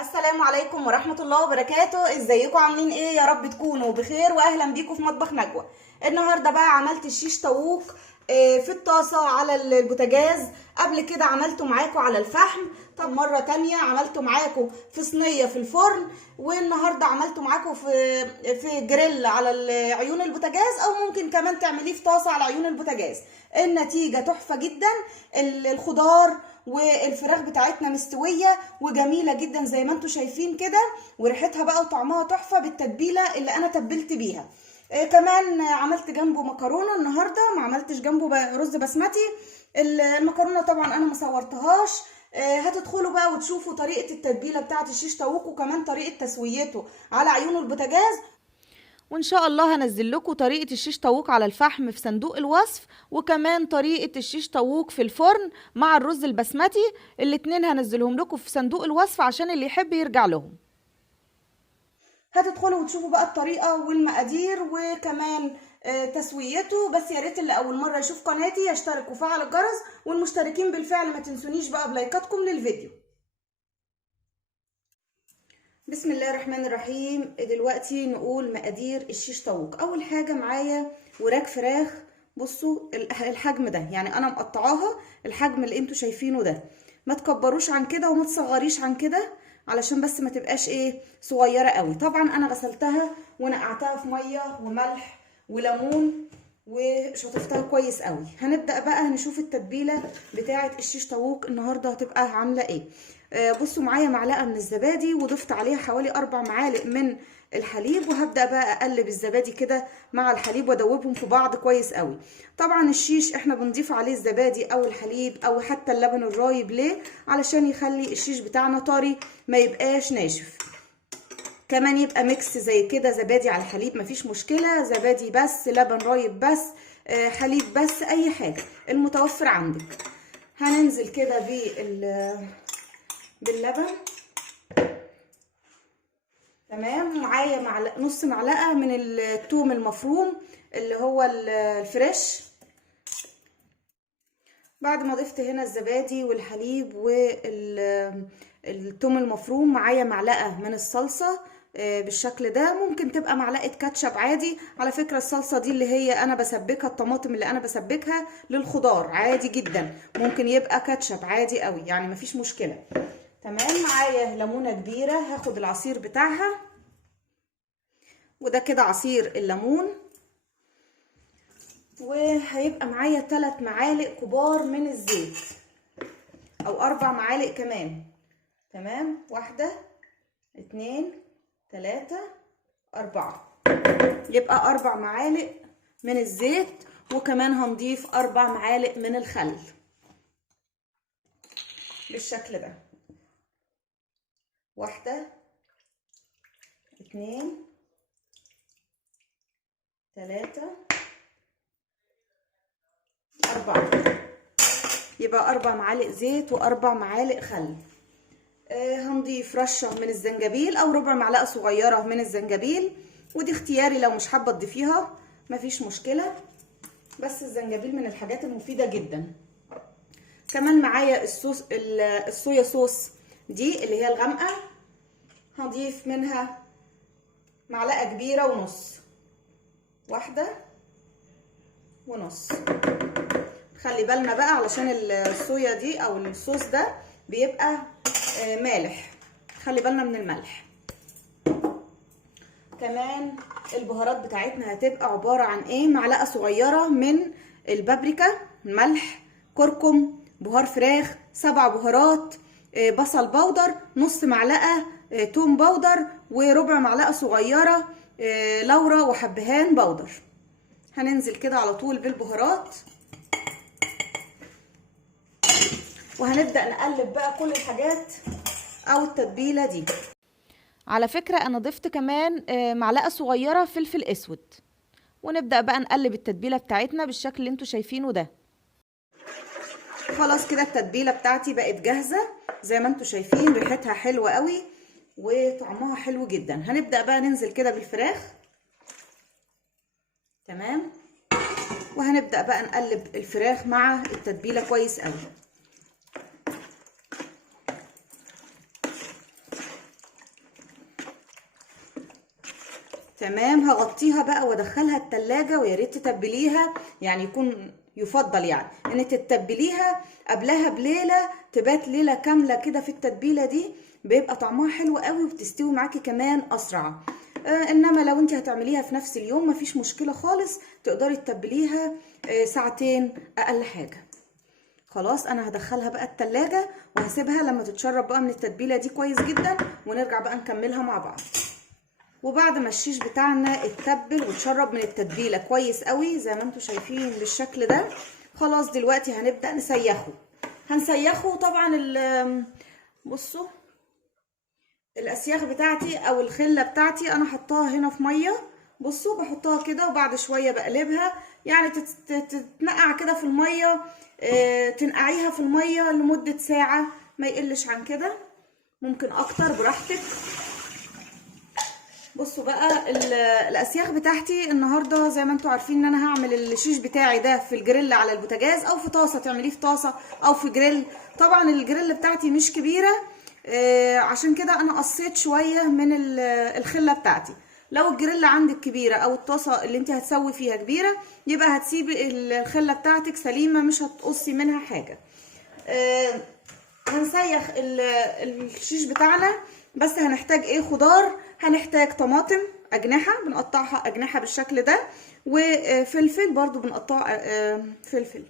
السلام عليكم ورحمة الله وبركاته. ازيكم عاملين ايه؟ يا رب تكونوا بخير واهلا بيكم في مطبخ نجوى. النهاردة بقى عملت الشيش طاووق في الطاسة على البوتاجاز. قبل كده عملته معاكم على الفحم. طب مرة تانية عملته معاكم في صينية في الفرن. والنهاردة عملته معاكم في جريل على عيون البوتاجاز، او ممكن كمان تعمليه في طاسة على عيون البوتاجاز. النتيجة تحفة جدا. الخضار والفراخ بتاعتنا مستويه وجميله جدا زي ما انتم شايفين كده، وريحتها بقى وطعمها تحفه بالتتبيله اللي انا تبلت بيها. كمان عملت جنبه مكرونه النهارده، ما عملتش جنبه رز بسمتي. المكرونه طبعا انا ما صورتهاش. هتدخلوا بقى وتشوفوا طريقه التتبيله بتاعه الشيش طاووق وكمان طريقه تسويته على عيون البوتاجاز. وان شاء الله هنزل لكم طريقة الشيش طاووق على الفحم في صندوق الوصف، وكمان طريقة الشيش طاووق في الفرن مع الرز البسمتي. الاتنين هنزلهم لكم في صندوق الوصف عشان اللي يحب يرجع لهم. هتدخلوا وتشوفوا بقى الطريقة والمقادير وكمان تسويته. بس يا ريت اللي اول مرة يشوف قناتي يشترك وفعل الجرس، والمشتركين بالفعل ما تنسونيش بقى بلايكاتكم للفيديو. بسم الله الرحمن الرحيم. دلوقتي نقول مقادير الشيش طاووق. اول حاجه معايا وراك فراخ. بصوا الحجم ده، يعني انا مقطعاها الحجم اللي انتوا شايفينه ده. ما تكبروش عن كده وما تصغريش عن كده، علشان بس ما تبقاش صغيره قوي. طبعا انا غسلتها ونقعتها في ميه وملح وليمون وشطفتها كويس قوي. هنبدا بقى نشوف التتبيله بتاعه الشيش طاووق النهارده هتبقى عامله ايه. بصوا معايا معلقه من الزبادي وضفت عليها حوالي 4 معالق من الحليب، وهبدا بقى اقلب الزبادي كده مع الحليب وادوبهم في بعض كويس قوي. طبعا الشيش احنا بنضيف عليه الزبادي او الحليب او حتى اللبن الرايب. ليه؟ علشان يخلي الشيش بتاعنا طري ما يبقاش ناشف. كمان يبقى ميكس زي كده، زبادي على حليب مفيش مشكله، زبادي بس، لبن رايب بس، حليب بس، اي حاجه المتوفر عندك. هننزل كده باللبن. تمام. معايا نص معلقه من الثوم المفروم اللي هو الفريش. بعد ما ضفت هنا الزبادي والحليب والثوم المفروم، معايا معلقه من الصلصه بالشكل ده. ممكن تبقى معلقه كاتشب عادي. على فكره الصلصه دي اللي هي انا بسبكها، الطماطم اللي انا بسبكها للخضار عادي جدا، ممكن يبقى كاتشب عادي قوي، يعني مفيش مشكله. تمام. معايا ليمونه كبيره، هاخد العصير بتاعها، وده كده عصير الليمون. وهيبقى معايا 3 معالق كبار من الزيت او 4 معالق كمان. تمام. 1 2 3 4، يبقى 4 معالق من الزيت، وكمان هنضيف 4 معالق من الخل بالشكل ده. 1 2 3 4، يبقى 4 معالق زيت و4 معالق خل. هنضيف رشه من الزنجبيل او ربع معلقه صغيره من الزنجبيل، ودي اختياري، لو مش حابه تضيفيها مفيش مشكله، بس الزنجبيل من الحاجات المفيده جدا. كمان معايا الصويا صوص دي اللي هي الغامقه، هضيف منها معلقه كبيره ونص، 1 ونص. خلي بالنا بقى علشان الصويا دي او الصوص ده بيبقى مالح، خلي بالنا من الملح. كمان البهارات بتاعتنا هتبقى عبارة عن معلقة صغيرة من البابريكا، ملح، كركم، بهار فراخ، 7 بهارات، بصل بودر، نص معلقة توم بودر، وربع معلقة صغيرة لورا وحبهان بودر. هننزل كده على طول بالبهارات، وهنبدأ نقلب بقى كل الحاجات او التتبيلة دي. على فكرة انا ضفت كمان معلقة صغيرة فلفل اسود، ونبدأ بقى نقلب التتبيلة بتاعتنا بالشكل اللي انتوا شايفينه ده. خلاص كده التتبيلة بتاعتي بقت جاهزة زي ما انتوا شايفين، ريحتها حلوة قوي وطعمها حلو جدا. هنبدأ بقى ننزل كده بالفراخ. تمام. وهنبدأ بقى نقلب الفراخ مع التتبيلة كويس قوي. تمام. هغطيها بقى وادخلها التلاجة، ويا ريت تتبليها، يعني يفضل يعني ان تتبليها قبلها بليله، تبات ليله كامله كده في التتبيله دي، بيبقى طعمها حلو قوي وبتستوي معاكي كمان اسرع. انما لو انت هتعمليها في نفس اليوم مفيش مشكله خالص، تقدري تتبليها ساعتين اقل حاجه. خلاص انا هدخلها بقى التلاجة وهسيبها لما تتشرب بقى من التتبيله دي كويس جدا، ونرجع بقى نكملها مع بعض. وبعد ما الشيش بتاعنا اتبل واتشرب من التتبيله كويس قوي زي ما انتم شايفين بالشكل ده، خلاص دلوقتي هنبدا هنسيخه طبعا. بصوا الاسياخ بتاعتي او الخله بتاعتي انا حطاها هنا في ميه، بصوا بحطها كده وبعد شويه بقلبها، يعني تتنقع كده في الميه، تنقعيها في الميه لمده ساعه، ما يقلش عن كده، ممكن اكتر براحتك. بصوا بقى الاسياخ بتاعتي النهارده زي ما انتم عارفين ان انا هعمل الشيش بتاعي ده في الجريل على البوتاجاز، او في طاسه، تعمليه في طاسه او في جريل. طبعا الجريل بتاعتي مش كبيره، عشان كده انا قصيت شويه من الخله بتاعتي. لو الجريل عندك كبيره او الطاسه اللي انت هتسوي فيها كبيره، يبقى هتسيبي الخله بتاعتك سليمه، مش هتقصي منها حاجه. هنسيخ الشيش بتاعنا، بس هنحتاج ايه؟ خضار. هنحتاج طماطم اجنحه بنقطعها اجنحه بالشكل ده، وفلفل برضو بنقطع فلفل،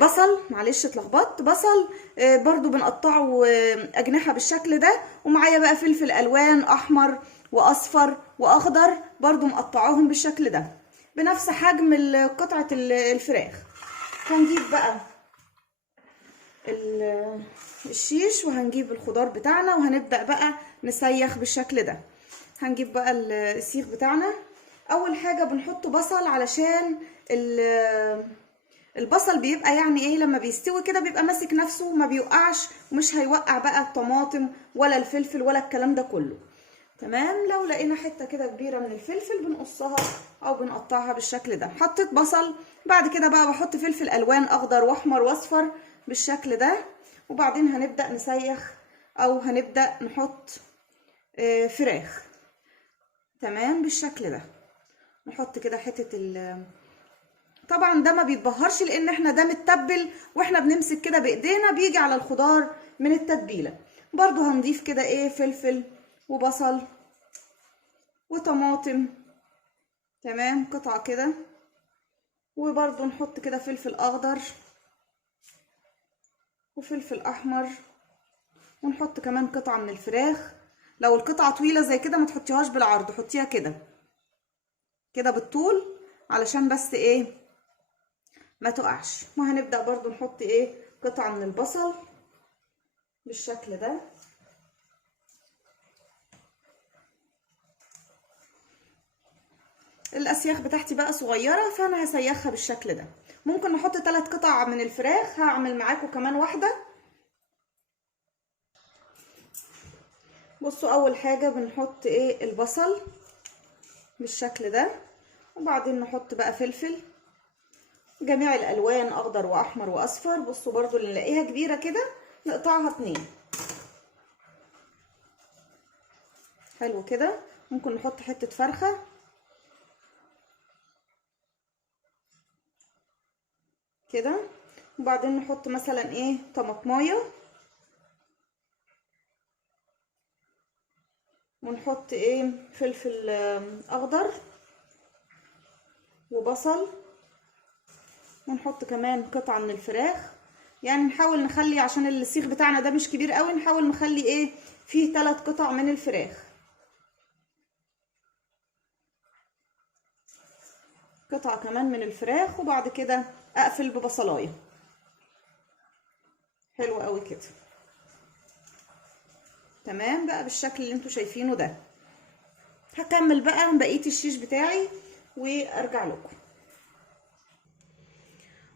بصل، معلش اتلخبطت، بصل برضو بنقطعه اجنحه بالشكل ده، ومعايا بقى فلفل الوان احمر واصفر واخضر برضو مقطعاهم بالشكل ده بنفس حجم قطعه الفراخ. هنجيب بقى الشيش وهنجيب الخضار بتاعنا وهنبدأ بقى نسيخ بالشكل ده. هنجيب بقى السيخ بتاعنا. اول حاجة بنحط بصل، علشان البصل بيبقى يعني ايه لما بيستوي كده بيبقى ماسك نفسه ما بيوقعش، ومش هيوقع بقى الطماطم ولا الفلفل ولا الكلام ده كله. تمام. لو لقينا حتة كده كبيرة من الفلفل بنقصها او بنقطعها بالشكل ده. حطيت بصل، بعد كده بقى بحط فلفل الوان اخضر واحمر واصفر بالشكل ده، وبعدين هنبدأ نسيخ او هنبدأ نحط فراخ. تمام بالشكل ده. نحط كده حتة طبعا ده ما بيتبهرش لان احنا ده متبل، واحنا بنمسك كده بايدينا بيجي على الخضار من التتبيلة. برضو هنضيف كده ايه فلفل وبصل وطماطم، تمام، قطعة كده، وبرضو نحط كده فلفل اخضر وفلفل احمر، ونحط كمان قطعة من الفراخ. لو القطعة طويلة زي كده ما تحطيهاش بالعرض، حطيها كده كده بالطول علشان بس ايه ما تقعش. وهنبدأ برضو نحط ايه قطعة من البصل بالشكل ده. الاسياخ بتاعتي بقى صغيرة فانا هسيخها بالشكل ده. ممكن نحط 3 قطع من الفراخ، هعمل معاكم كمان واحدة. بصوا اول حاجة بنحط ايه البصل بالشكل ده، وبعدين نحط بقى فلفل جميع الالوان اخضر واحمر واصفر. بصوا برضو اللي نلاقيها كبيرة كده نقطعها 2. حلو كده. ممكن نحط حتة فرخة كده، وبعدين نحط مثلا ايه طماطمايه، ونحط ايه فلفل اخضر وبصل، ونحط كمان قطعة من الفراخ. يعني نحاول نخلي عشان السيخ بتاعنا ده مش كبير قوي، نحاول نخلي ايه فيه 3 قطع من الفراخ، قطعة كمان من الفراخ، وبعد كده اقفل ببصلايه. حلو قوي كده. تمام بقى بالشكل اللي انتوا شايفينه ده. هكمل بقى بقية الشيش بتاعي وارجع لكم.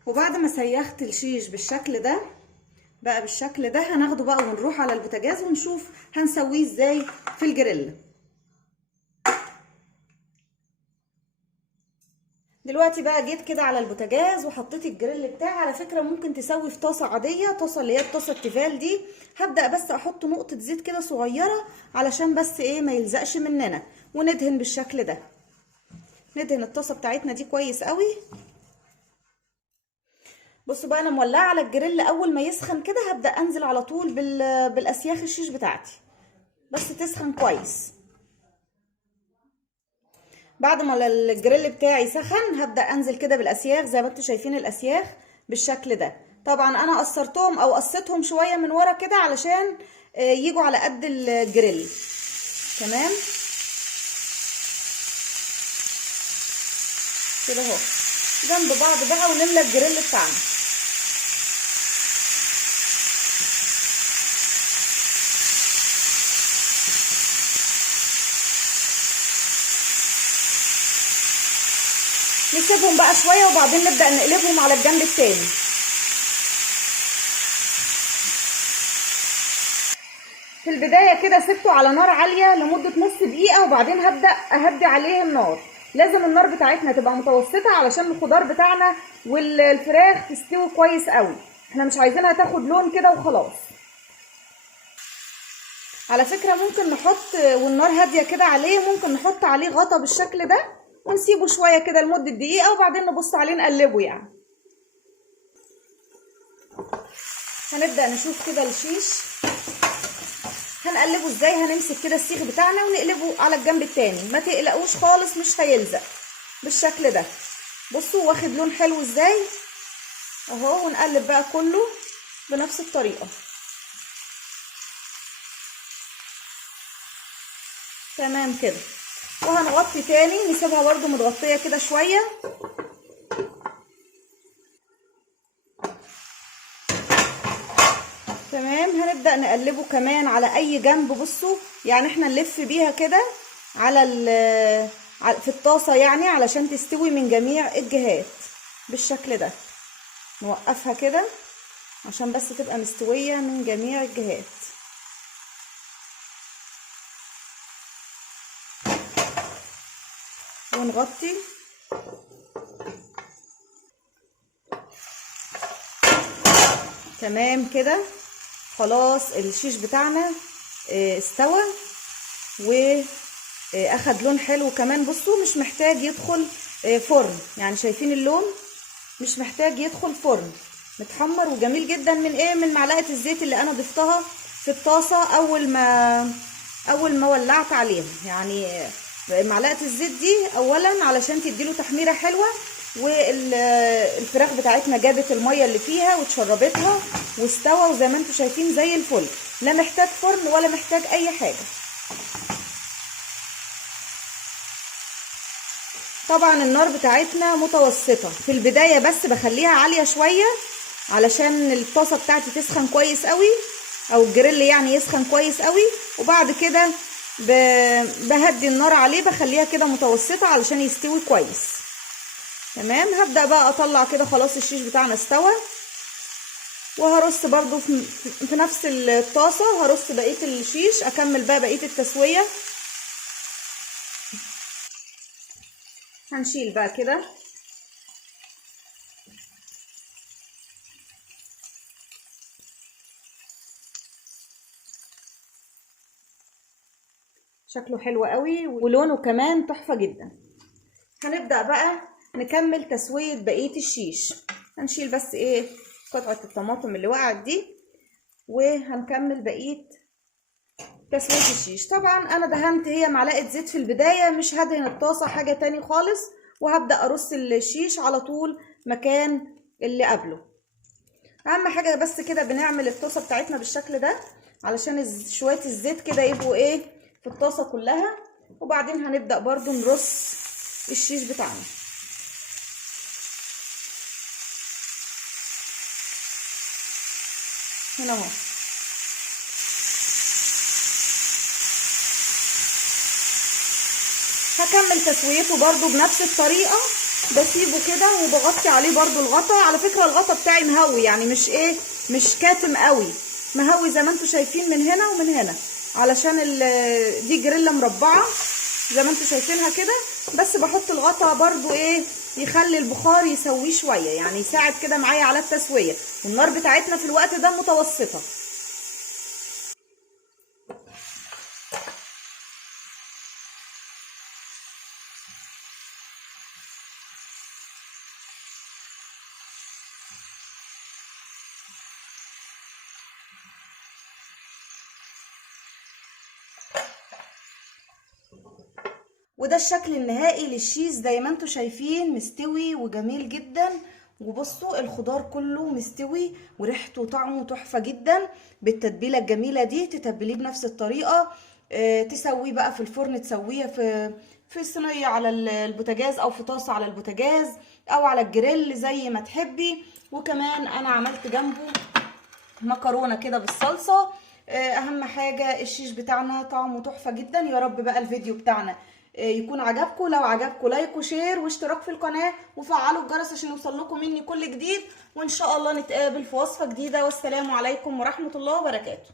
وبعد ما سيخت الشيش بالشكل ده بقى بالشكل ده، هناخده بقى ونروح على البوتاجاز ونشوف هنسويه ازاي في الجريل. دلوقتي بقى جيت كده على البوتاجاز وحطيت الجريل بتاعي. على فكره ممكن تسوي في طاسه عاديه، طاسه اللي هي الطاسه التيفال دي. هبدا بس احط نقطه زيت كده صغيره علشان بس ايه ما يلزقش مننا، وندهن بالشكل ده. ندهن الطاسه بتاعتنا دي كويس قوي. بصوا بقى انا مولعه على الجريل، اول ما يسخن كده هبدا انزل على طول بالاسياخ الشيش بتاعتي، بس تسخن كويس. بعد ما الجريل بتاعي سخن هبدا انزل كده بالاسياخ زي ما انتم شايفين الاسياخ بالشكل ده. طبعا انا قصرتهم او قصيتهم شويه من ورا كده علشان يجوا على قد الجريل. تمام كده اهو جنب بعض بقى، ونملى الجريل بتاعنا. نسيبهم بقى شويه وبعدين نبدا نقلبهم على الجنب التاني. في البدايه كده سبته على نار عاليه لمده نص دقيقه، وبعدين هبدا اهدي عليه النار. لازم النار بتاعتنا تبقى متوسطه علشان الخضار بتاعنا والفراخ تستوي كويس قوي. احنا مش عايزينها تاخد لون كده وخلاص. على فكره ممكن نحط والنار هاديه كده عليه، ممكن نحط عليه غطا بالشكل ده ونسيبه شويه كده لمده دقيقه، وبعدين نبص عليه نقلبه يعني. هنبدا نشوف كده الشيش هنقلبه ازاي. هنمسك كده السيخ بتاعنا ونقلبه على الجنب التاني، ما تقلقوش خالص مش هيلزق بالشكل ده. بصوا واخد لون حلو ازاي اهو. ونقلب بقى كله بنفس الطريقه. تمام كده. وهنغطي تاني نسيبها برده متغطيه كده شويه. تمام. هنبدأ نقلبه كمان على اي جنب. بصوا يعني احنا نلف بيها كده على في الطاسة يعني علشان تستوي من جميع الجهات بالشكل ده. نوقفها كده عشان بس تبقى مستوية من جميع الجهات. ونغطي. تمام كده خلاص الشيش بتاعنا استوى واخد لون حلو كمان. بصوا مش محتاج يدخل فرن، يعني شايفين اللون مش محتاج يدخل فرن. متحمر وجميل جدا من ايه، من معلقه الزيت اللي انا ضفتها في الطاسه اول ما ولعت عليها. يعني معلقه الزيت دي اولا علشان تديله تحميره حلوه، والفراخ بتاعتنا جابت الميه اللي فيها واتشربتها واستوى، وزي ما انتم شايفين زي الفل. لا محتاج فرن ولا محتاج اي حاجه. طبعا النار بتاعتنا متوسطه في البدايه، بس بخليها عاليه شويه علشان الطاسه بتاعتي تسخن كويس قوي، او الجريل يعني يسخن كويس قوي. وبعد كده بهدي النار عليه، بخليها كده متوسطه علشان يستوي كويس. تمام. هبدأ بقى اطلع كده. خلاص الشيش بتاعنا استوى، وهرص برضو في نفس الطاسة. هرص بقية الشيش، اكمل بقى بقية التسوية. هنشيل بقى كده. شكله حلو قوي ولونه كمان تحفة جدا. هنبدأ بقى نكمل تسوية بقية الشيش. هنشيل بس ايه قطعة الطماطم اللي وقعت دي، وهنكمل بقية تسوية الشيش. طبعا انا دهنت هي معلقة زيت في البداية، مش هدهن الطاسة حاجة تاني خالص. وهبدأ ارص الشيش على طول مكان اللي قبله. اهم حاجة بس كده بنعمل الطاسة بتاعتنا بالشكل ده علشان شوية الزيت كده يبقوا ايه في الطاسة كلها. وبعدين هنبدأ برضو نرص الشيش بتاعنا. هنا اهو. هكمل تسويته برضو بنفس الطريقة. بسيبه كده وبغطي عليه برضو الغطا. على فكرة الغطا بتاعي مهوي، يعني مش ايه مش كاتم قوي، مهوي زي ما انتم شايفين من هنا ومن هنا، علشان دي جريلا مربعة زي ما انتم شايفينها كده. بس بحط الغطا برضو ايه يخلي البخار يسويه شويه، يعني يساعد كده معايا على التسويه. والنار بتاعتنا في الوقت ده متوسطه. وده الشكل النهائي للشيز زي ما انتم شايفين، مستوي وجميل جدا. وبصوا الخضار كله مستوي وريحته وطعمه تحفة جدا. بالتتبيلة الجميلة دي تتبليه بنفس الطريقة. تسويه بقى في الفرن، تسويه في صينية على البوتاجاز، او في طاسة على البوتاجاز، او على الجريل زي ما تحبي. وكمان انا عملت جنبه مكرونه كده بالصلصه. اهم حاجه الشيش بتاعنا طعمه تحفه جدا. يا رب بقى الفيديو بتاعنا يكون عجبكم. لو عجبكم لايك وشير واشتراك في القناه، وفعلوا الجرس عشان يوصل لكم مني كل جديد. وان شاء الله نتقابل في وصفه جديده، والسلام عليكم ورحمه الله وبركاته.